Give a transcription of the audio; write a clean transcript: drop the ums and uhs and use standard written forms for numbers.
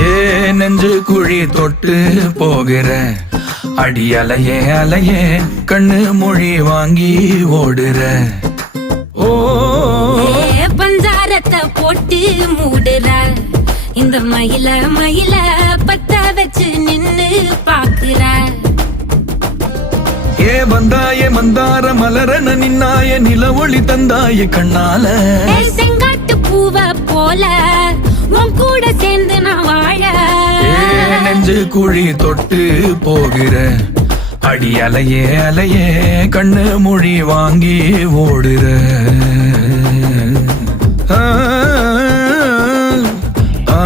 ஏ நெஞ்சு குழி தொட்டு போகிற அடி அலையே அலையே கண்ணு மொழி வாங்கி ஓடுற. ஓ பஞ்சாரத்தை போட்டு மூடுற இந்த மயில மயில பத்த வச்சு நின்னு பாக்குற. ஏ வந்தாய மந்தார மலரன நின்னாய நில ஒளி தந்தாய கண்ணால. செங்காட்டு பூவ போல உன் கூட சேர்ந்து நான் வாழ. நெஞ்சு குழி தொட்டு போகிற அடி அலையே அலையே கண்ணு மொழி வாங்கி ஓடுற. ஆ ஆ